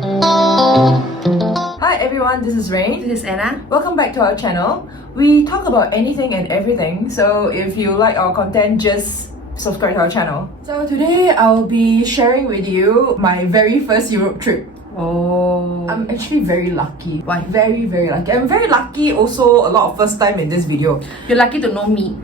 Hi everyone, this is Rain. This is Anna. Welcome back to our channel. We talk about anything and everything, so if you like our content, just subscribe to our channel. So today I'll be sharing with you my very first Europe trip. Oh. I'm actually very lucky. Why? Very lucky. I'm very lucky also a lot of first time in this video. You're lucky to know me.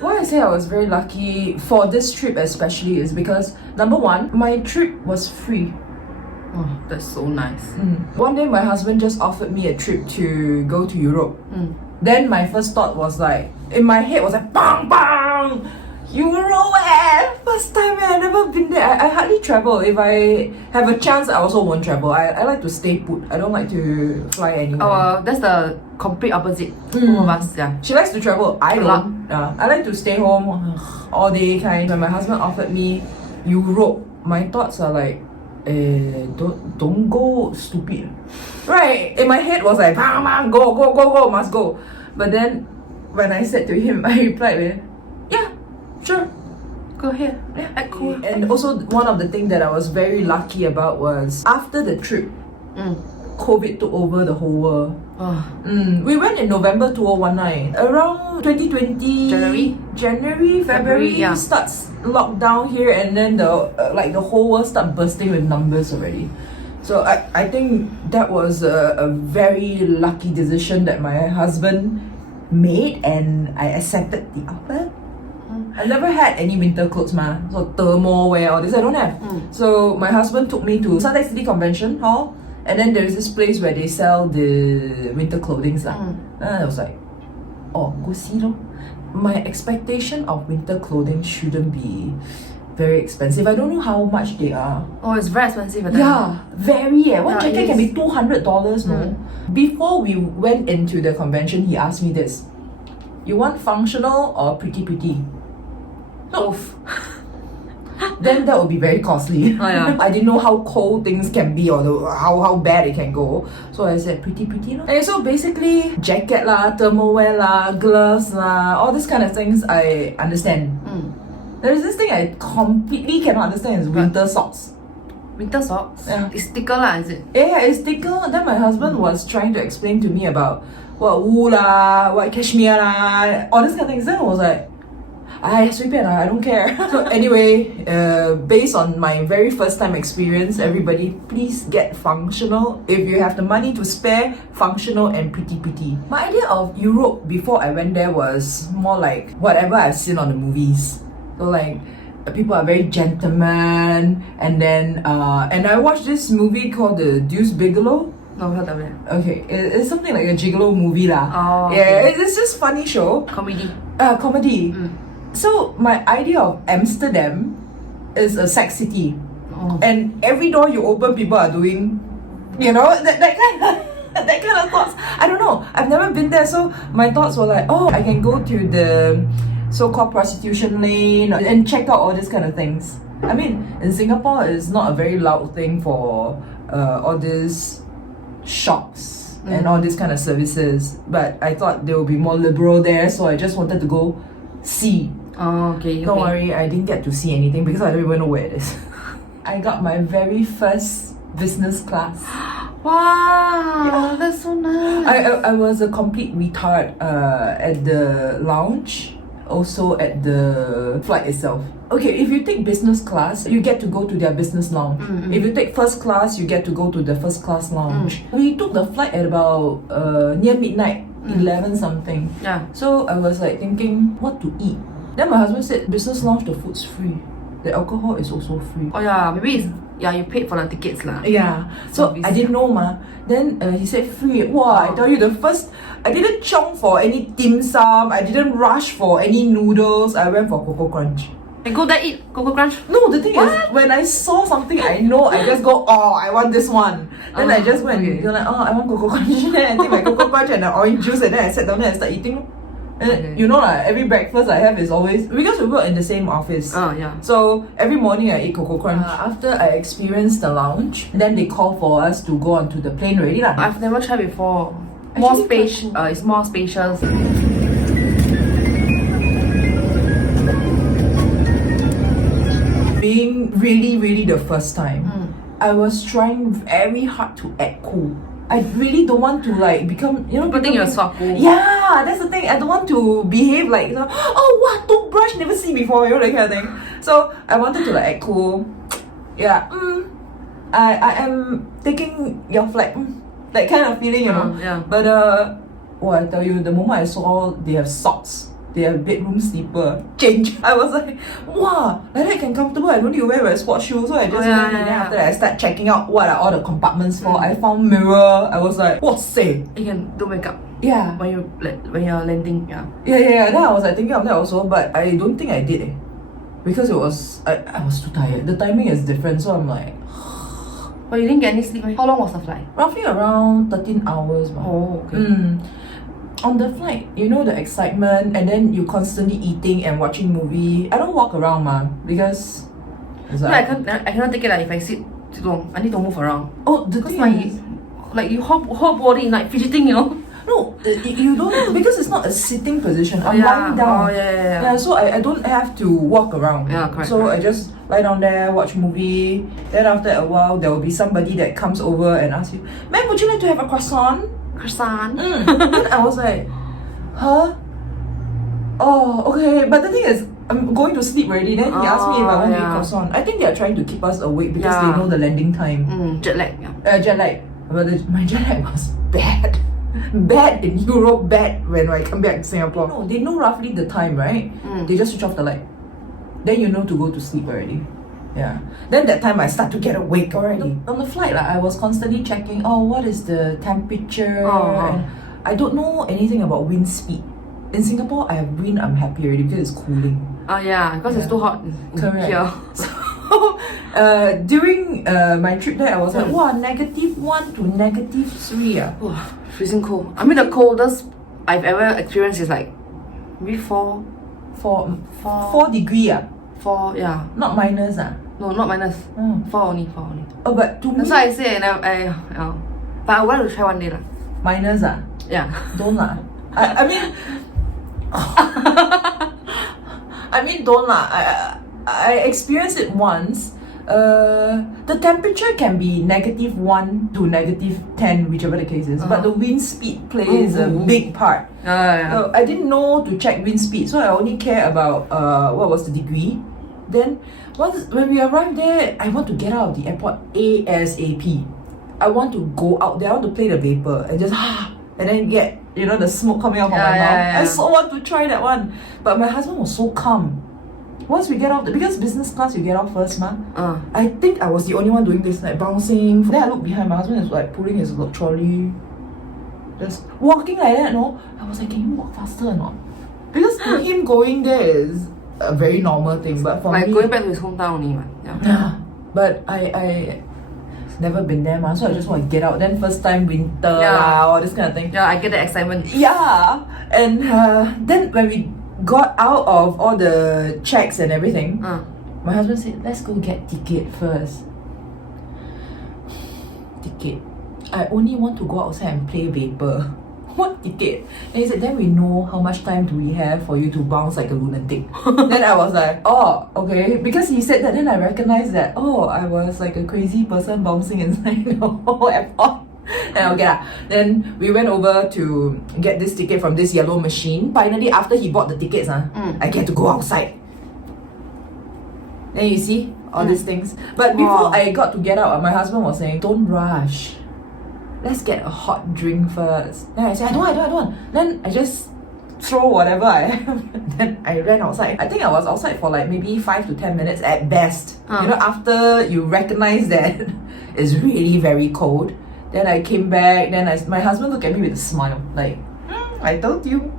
Why I say I was very lucky for this trip especially is because number one, my trip was free. Oh, that's so nice. One day my husband just offered me a trip to go to Europe. Then my first thought was like, in my head was like, bang bang! Europe eh! First time I've never been there. I hardly travel. If I have a chance, I also won't travel. I like to stay put. I don't like to fly anywhere. That's the complete opposite. Both of us, yeah. She likes to travel. I A don't. I like to stay home all day kind. When my husband offered me Europe, my thoughts are like, don't go stupid. Right. In my head was like, bang, bang, go, must go. But then when I said to him, I replied with, yeah, sure. Go ahead. Yeah, cool. And also one of the things that I was very lucky about was after the trip, COVID took over the whole world. We went in November 2019. Around 2020 January, February yeah. starts lockdown here, and then the whole world start bursting with numbers already. So I think that was a very lucky decision that my husband made, and I accepted the offer. I never had any winter clothes so thermal wear, all this I don't have. So my husband took me to Suntec City Convention Hall, and then there's this place where they sell the winter clothing. And I was like, oh, go see lor. My expectation of winter clothing shouldn't be very expensive. I don't know how much they are. Oh, it's very expensive at that. Yeah, very. One Yeah, jacket it can be is. $200. No. Before we went into the convention, he asked me this: you want functional or pretty? No. Then that would be very costly. Oh, yeah. I didn't know how cold things can be or how bad it can go. So I said pretty no. And so basically jacket lah, thermal wear lah, gloves lah, all these kind of things I understand. There's this thing I completely cannot understand is winter socks. Winter socks? Yeah. It's thicker lah, is it? Yeah, it's thicker. Then my husband was trying to explain to me about what wool lah, what cashmere lah, all these kind of things. Then I was like, I don't care. So anyway, based on my very first time experience, everybody please get functional. If you have the money to spare, functional and pretty. My idea of Europe before I went there was more like whatever I've seen on the movies. So like people are very gentlemen, and then and I watched this movie called The Deuce Bigalow. No, not that. Okay, it's something like a gigolo movie lah. Oh, yeah, okay. it's just funny show. Comedy. Comedy. So my idea of Amsterdam is a sex city, and every door you open, people are doing, that kind of thoughts. I don't know. I've never been there, so my thoughts were like, oh, I can go to the so-called prostitution lane and check out all these kind of things. I mean, in Singapore, it's not a very loud thing for all these shops and all these kind of services. But I thought they would be more liberal there, so I just wanted to go see. Oh, okay. Don't worry, I didn't get to see anything because I don't even know where it is. I got my very first business class. Wow, that's so nice. I was a complete retard at the lounge, also at the flight itself. Okay, if you take business class, you get to go to their business lounge. If you take first class, you get to go to the first class lounge. We took the flight at about near midnight, 11 something. Yeah. So I was like thinking what to eat. Then my husband said business lounge, the food's free. The alcohol is also free. Oh yeah, maybe it's, you paid for the tickets lah. Yeah. So I didn't know Then he said free. Wow, I tell you, I didn't chong for any dim sum. I didn't rush for any noodles. I went for Coco Crunch. And go there eat Coco Crunch? No, the thing is, when I saw something I know, I just go, oh, I want this one. Then I just went, you're like, oh, I want Coco Crunch. Then I take my Coco Crunch and the orange juice, and then I sat down there and start eating. And every breakfast I have is always, because we work in the same office. Yeah. So every morning I eat Coco Crunch. After I experienced the lounge, then they call for us to go onto the plane already lah. I've never tried before. Actually, It's more spacious. Being really the first time, I was trying very hard to act cool. I really don't want to like become, you know, People think you're think- so cool. Yeah, that's the thing. I don't want to behave like, you know, oh what, toothbrush, never see before, you know, that kind of thing. So I wanted to like act cool. Yeah, I am taking your flag. That kind of feeling, you know. Yeah. But I tell you, the moment I saw they have socks, they have bedroom slipper, change. I was like, wow, like that can comfortable. I don't need to wear my sports shoes. So I just yeah, went in. yeah, Then yeah. after that, I start checking out what are all the compartments for. I found mirror. I was like, what's say? You can do makeup Yeah. when you're landing. Yeah. Yeah. Then I was like thinking of that also, but I don't think I did because it was I was too tired. The timing is different, so I'm like But you didn't get any sleep. How long was the flight? roughly around 13 hours. Oh, okay. On the flight, you know the excitement, and then you constantly eating and watching movie. I don't walk around, because it's Yeah, like, I cannot take it like if I sit too long. I need to move around. oh, the Because thing my is, like you whole body like fidgeting, you know. no, you don't because it's not a sitting position. I'm yeah. lying down. Oh yeah. Yeah, so I don't have to walk around. Yeah, correct, So correct. I just lie down there, watch movie. Then after a while, there will be somebody that comes over and asks you, "Ma'am, would you like to have a croissant?" Croissant. Then I was like, huh? Oh, okay. But the thing is, I'm going to sleep already. Then he asked me if I want to eat yeah. croissant. I think they are trying to keep us awake because Yeah. they know the landing time. Jet lag. Yeah. Jet lag. But my jet lag was bad. Bad in Europe, bad when I come back to Singapore. No, they know roughly the time, right? They just switch off the light. Then you know to go to sleep already. Yeah. Then that time I start to get awake already. On the flight, I was constantly checking, what is the temperature? And I don't know anything about wind speed. In Singapore, I have wind, I'm happy already because it's cooling. Oh yeah, because it's too hot Correct. here. So, during my trip there, I was like, wow, -1 to -3. Oh, freezing cold. I mean, the coldest I've ever experienced is like maybe 4 4 degree, 4, yeah. not minus. No, not minus. Oh. 4 only. Oh, but to me, That's why I say, but I want to try one day lah. minus. Yeah. Don't lah. I mean, I mean, don't lah. I experienced it once. The temperature can be -1 to -10, whichever the case is. But the wind speed plays a big part. Yeah. So I didn't know to check wind speed, so I only care about what was the degree. Then when we arrived there, I want to get out of the airport ASAP. I want to go out there. I want to play the vapor and just and then get the smoke coming out from my mouth. Yeah. I so want to try that one, but my husband was so calm. Once we get off, because business class you get off first, I think I was the only one doing this, like bouncing. Then I look behind, my husband is like pulling his trolley, just walking like that. No, I was like, can you walk faster or not? Because to him going there is a very normal thing, but for Like me, going back to his hometown only, man. Yeah. yeah. But I never been there, so I just want to get out. Then first time winter, Yeah. all this kind of thing. Yeah, I get the excitement. Yeah, and then when we got out of all the checks and everything, my husband said, let's go get ticket first. Ticket. I only want to go outside and play vapor. What ticket? And he said, then we know how much time do we have for you to bounce like a lunatic. Then I was like, oh, okay. Because he said that, then I recognized that, I was like a crazy person bouncing inside the whole airport. And okay lah. Then we went over to get this ticket from this yellow machine. Finally, after he bought the tickets, I get to go outside. Then you see all these things. But before I got to get out, my husband was saying, don't rush. Let's get a hot drink first. Then I said, I don't want. Then I just throw whatever I have. Then I ran outside. I think I was outside for like maybe 5 to 10 minutes at best. After you recognize that it's really very cold. Then I came back. Then my husband looked at me with a smile. Like, I told you.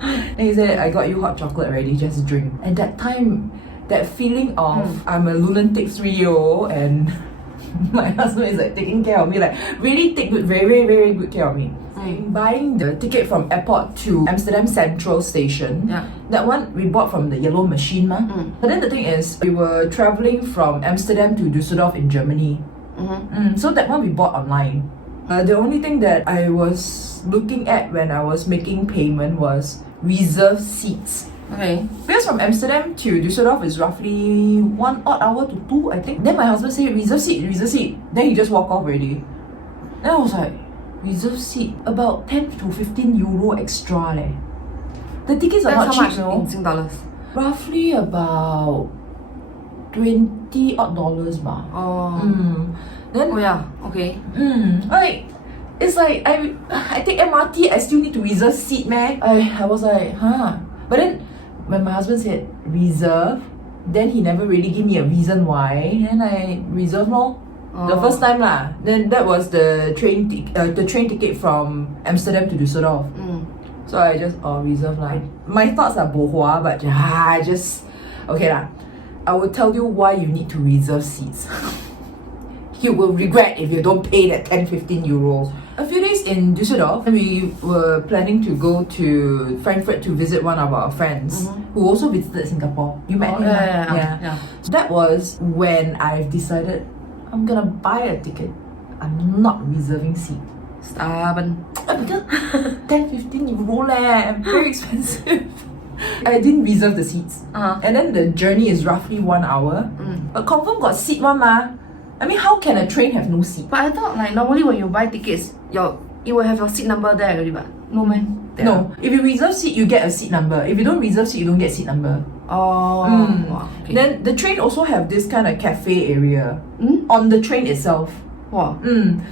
Then he said, I got you hot chocolate already. Just drink. At that time, that feeling of I'm a lunatic 3-year-old and my husband is like taking care of me, like really take good, very, very, very good care of me. Buying the ticket from airport to Amsterdam Central Station, that one we bought from the yellow machine, But then the thing is, we were traveling from Amsterdam to Düsseldorf in Germany. So that one we bought online. The only thing that I was looking at when I was making payment was reserved seats Okay. Because from Amsterdam to Düsseldorf is roughly 1 odd hour to 2, I think. Then my husband said, reserve seat, reserve seat. Then he just walked off already. Then I was like, reserve seat, about 10 to 15 euro extra leh. The tickets are That's not how cheap, much you know. in Sing dollars? Roughly about 20 odd dollars ba. Oh. Then Oh yeah. Okay. like it's like I take MRT, I still need to reserve seat, man. I was like, huh. But then when my husband said reserve, then he never really give me a reason why. Then I reserved lor. The first time lah. Then that was the train ticket from Amsterdam to Düsseldorf. So I just reserve lah. My thoughts are bohua, but I just okay lah. I will tell you why you need to reserve seats. You will regret if you don't pay that 10-15 euro. A few days in Düsseldorf, we were planning to go to Frankfurt to visit one of our friends who also visited Singapore. You met him? Yeah. So that was when I've decided I'm gonna buy a ticket. I'm not reserving seat. Stubborn. Because 10-15 euro leh, very expensive. I didn't reserve the seats. And then the journey is roughly 1 hour. But confirm got seat one ma. I mean, how can a train have no seat? But I thought like normally when you buy tickets, you will have your seat number there already, but no man. No. If you reserve seat, you get a seat number. If you don't reserve seat, you don't get seat number. Oh. Wow, okay. Then the train also have this kind of cafe area on the train itself. Wow.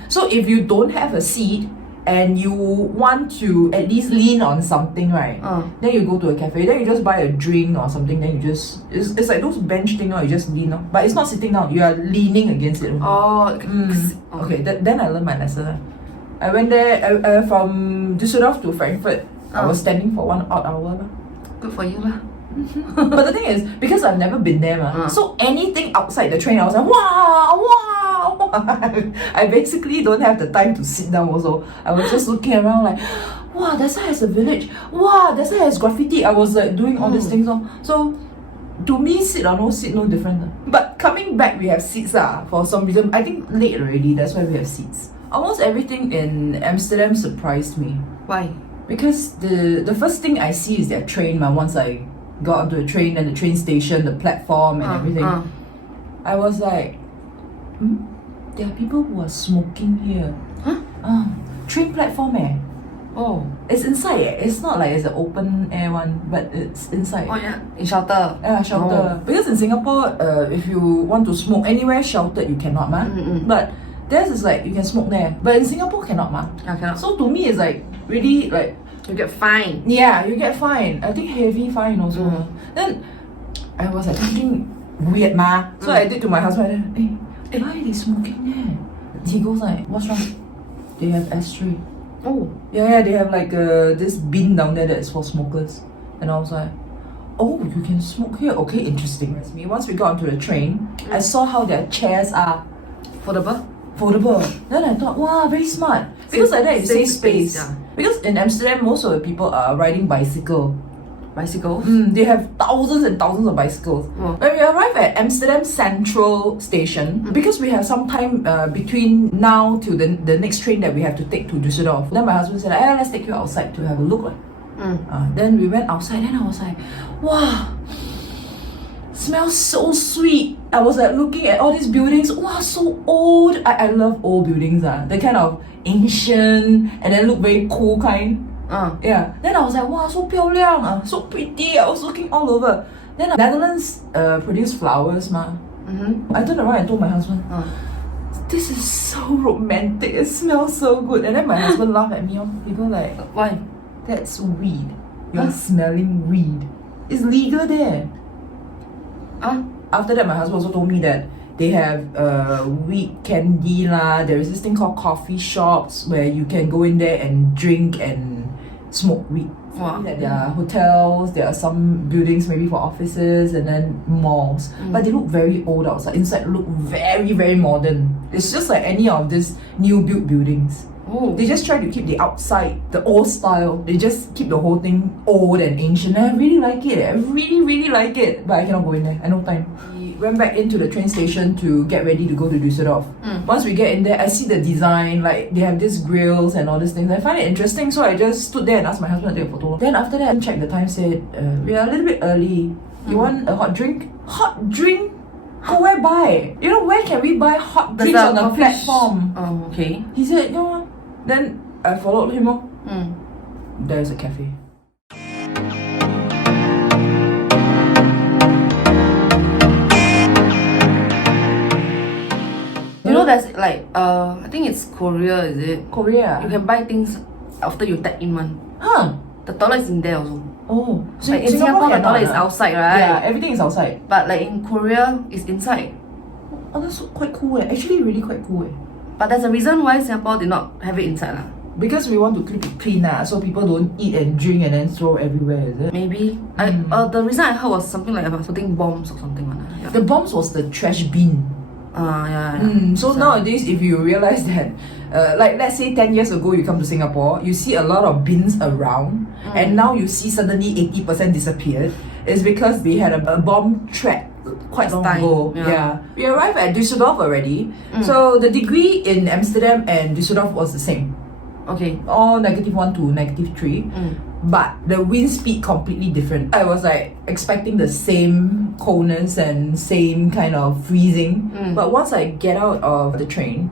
So if you don't have a seat and you want to at least lean on something, right? Then you go to a cafe, then you just buy a drink or something, then you just it's like those bench thing, or you just lean on. But it's not sitting down, you are leaning against it. Oh. Okay, then I learned my lesson. I went there from Düsseldorf to Frankfurt. I was standing for 1 odd hour. Good for you lah. But the thing is, because I've never been there, so anything outside the train, I was like, wow. I basically don't have the time to sit down also. I was just looking around like, wow, that side has a village. Wow, that side has graffiti. I was like doing all these things. So to me, sit or no sit, no different. But coming back, we have seats for some reason. I think late already, that's why we have seats. Almost everything in Amsterdam surprised me. Why? Because the first thing I see is their train. Once I got onto the train and the train station, the platform and everything, I was like, there are people who are smoking here. Train platform Oh. It's inside It's not like it's an open air one, but it's inside. Oh yeah. In shelter. Yeah, shelter. Because in Singapore, if you want to smoke anywhere sheltered, you cannot But theirs is like you can smoke there. But in Singapore cannot Yeah, cannot. So to me it's like really like You get fined. yeah, you get fined. I think heavy fine also. Then I was like thinking weird So I did to my husband, hey, why are they smoking there? He goes like, what's wrong? They have ashtray. Oh. Yeah, they have like this bin down there that's for smokers. And I was like, oh, you can smoke here? Okay, interesting. Once we got onto the train, I saw how their chairs are foldable. Then I thought, wow, very smart. Because like that you save space. Because in Amsterdam, most of the people are riding bicycles. They have thousands and thousands of bicycles. When we arrive at Amsterdam Central Station, because we have some time between now to the next train that we have to take to Düsseldorf, then my husband said, let's take you outside to have a look. Then we went outside and I was like, wow, smells so sweet. I was like looking at all these buildings. Wow, so old. I love old buildings. The kind of ancient and then look very cool kind. Yeah. Then I was like, wow, so 漂亮, so pretty. I was looking all over. Then Netherlands produce flowers I turned around and told my husband, this is so romantic. It smells so good. And then my husband laughed at me. He go like, Why? that's weed. You're smelling weed. It's legal there. After that, my husband also told me that they have weed candy lah. There is this thing called coffee shops where you can go in there and drink and smoke weed. Wow. There are hotels, there are some buildings maybe for offices and then malls. But they look very old outside. Inside look very, very modern. It's just like any of these new built buildings. They just try to keep the outside, the old style. They just keep the whole thing old and ancient. And I really like it. I really, really like it. But I cannot go in there. I no time. went back into the train station to get ready to go to Düsseldorf. Once we get in there, I see the design, like they have these grills and all these things. I find it interesting, so I just stood there and asked my husband to take a photo. Then after that, I checked the time, said, we are a little bit early. You want a hot drink? Hot drink? Go where buy? You know, where can we buy hot drinks on the platform? Oh, okay. He said, you know what? Then I followed him. There's a cafe. You know, there's like, I think it's Korea, is it? Korea? You can buy things after you tap in one. Huh? The toilet is in there also. Oh, so Like in Singapore, the toilet is cannot, outside, right? Yeah, everything is outside. But like in Korea, it's inside. Oh, that's quite cool. Actually, really quite cool. But there's a reason why Singapore did not have it inside lah. Because we want to keep it clean, so people don't eat and drink and then throw everywhere, is it? Maybe. The reason I heard was something like about putting bombs or something. Yeah. The bombs was the trash bin. Yeah. So nowadays, if you realize that, like let's say 10 years ago you come to Singapore, you see a lot of bins around, and now you see suddenly 80% disappeared, it's because they had a bomb threat quite long ago. Yeah. We arrived at Düsseldorf already, so the degree in Amsterdam and Düsseldorf was the same. Okay. All -1 to -3. But the wind speed completely different. I was like expecting the same coldness and same kind of freezing. But once I get out of the train,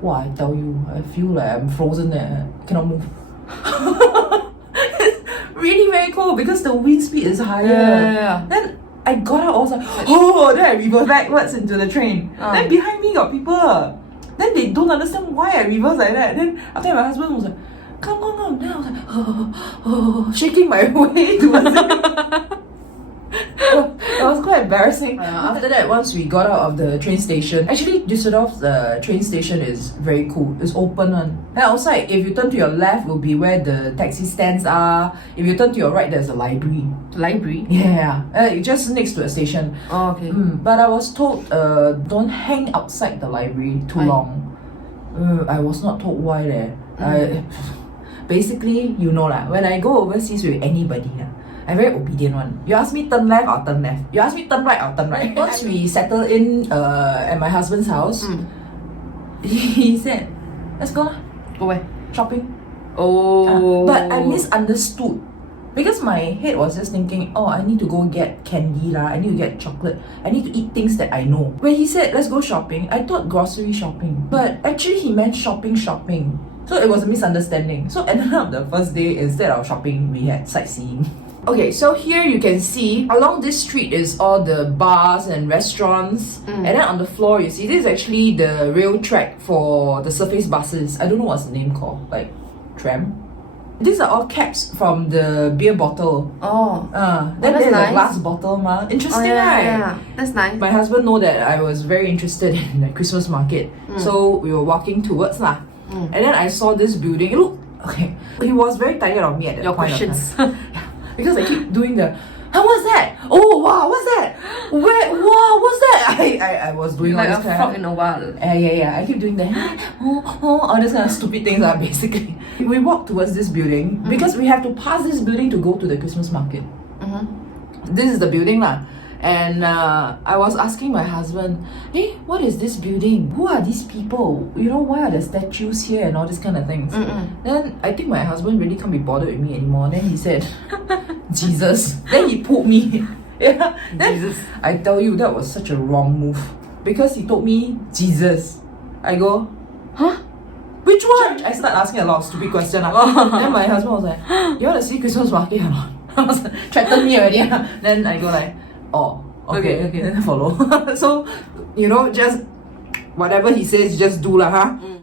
wow, I tell you, I feel like I'm frozen there. Cannot move. Really very cold because the wind speed is higher. Yeah. Then I got out, I was like, oh, then I reversed backwards into the train. Then behind me got people. Then they don't understand why I reverse like that. Then after that, my husband was like, come. Then I was like, shaking my way towards it. It was quite embarrassing. After that, once we got out of the train station, actually Düsseldorf's train station is very cool. It's open one. And outside, if you turn to your left, will be where the taxi stands are. If you turn to your right, there's a library. Library? Yeah, just next to a station. Oh, okay. But I was told, don't hang outside the library too long. I was not told why there. Basically, you know lah, when I go overseas with anybody, I'm very obedient one. You ask me turn left, I'll turn left. You ask me turn right, I'll turn right. Once we settle in at my husband's house, he said, let's go lah. Go where? Shopping. Oh. But I misunderstood. Because my head was just thinking, oh, I need to go get candy lah, I need to get chocolate, I need to eat things that I know. When he said, let's go shopping, I thought grocery shopping. But actually he meant shopping. So it was a misunderstanding. So ended up the first day, instead of shopping, we had sightseeing. Okay, so here you can see, along this street is all the bars and restaurants. And then on the floor, you see, this is actually the rail track for the surface buses. I don't know what's the name called, like tram? These are all caps from the beer bottle. Oh. Then that's there's nice. a glass bottle, ma. Interesting, right? Yeah. That's nice. My husband know that I was very interested in the Christmas market. So we were walking towards lah. And then I saw this building. Look, okay. He was very tired of me at that Your point questions. of time. Because I keep doing the, what's that? Oh, wow, what's that? Where, wow, what's that? I was doing like all a this kind frog of, in a wall. yeah. I keep doing that. All these kind of stupid things basically. We walk towards this building because we have to pass this building to go to the Christmas market. This is the building lah. And I was asking my husband, hey, what is this building? Who are these people? You know, why are there statues here and all these kind of things? Then I think my husband really can't be bothered with me anymore. Then he said, Jesus. Then he pulled me. Yeah. Then Jesus. I tell you, that was such a wrong move. Because he told me, Jesus. I go, huh? Which one? I started asking a lot of stupid questions. Then my husband was like, you want to see Christmas market or not? I was like, threatened me already. Then I go like, oh, okay. Then follow. So, you know, just whatever he says, just do lah, huh?